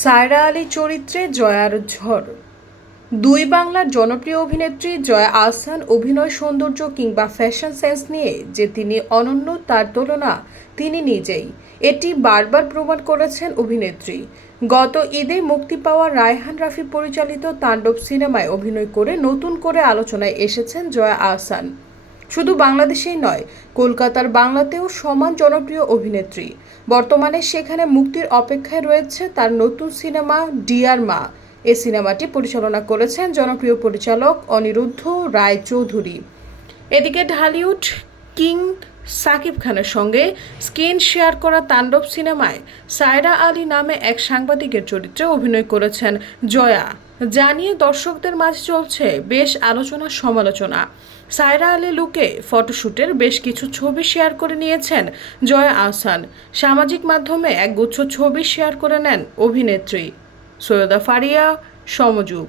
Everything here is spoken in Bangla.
সায়রা আলী চরিত্রে জয়ার ঝড়। দুই বাংলার জনপ্রিয় অভিনেত্রী জয়া আহসান অভিনয় সৌন্দর্য কিংবা ফ্যাশন সেন্স নিয়ে যে তিনি অনন্য তার তুলনা তিনি নিজেই। এটি বারবার প্রমাণ করেছেন অভিনেত্রী। গত ঈদে মুক্তি পাওয়া রায়হান রাফি পরিচালিত তাণ্ডব সিনেমায় অভিনয় করে নতুন করে আলোচনায় এসেছেন জয়া আহসান। শুধু বাংলাদেশেই নয়, কলকাতার বাংলাতেও সমান জনপ্রিয় অভিনেত্রী। বর্তমানে সেখানে মুক্তির অপেক্ষায় রয়েছে তার নতুন সিনেমা ডিয়ার মা। এই সিনেমাটি পরিচালনা করেছেন জনপ্রিয় পরিচালক অনিরুদ্ধ রায় চৌধুরী। এদিকে ঢালিউড কিং সাকিব খানের সঙ্গে স্ক্রিন শেয়ার করা তাণ্ডব সিনেমায় সায়রা আলী নামে এক সাংবাদিকের চরিত্রে অভিনয় করেছেন জয়া, যা নিয়ে দর্শকদের মাঝে চলছে বেশ আলোচনা সমালোচনা। সায়রা আলী লুকে ফটোশুটের বেশ কিছু ছবি শেয়ার করে নিয়েছেন জয়া আহসান। সামাজিক মাধ্যমে একগুচ্ছ ছবি শেয়ার করে নেন অভিনেত্রী। সৈয়দা ফারিয়া, সমযুগ।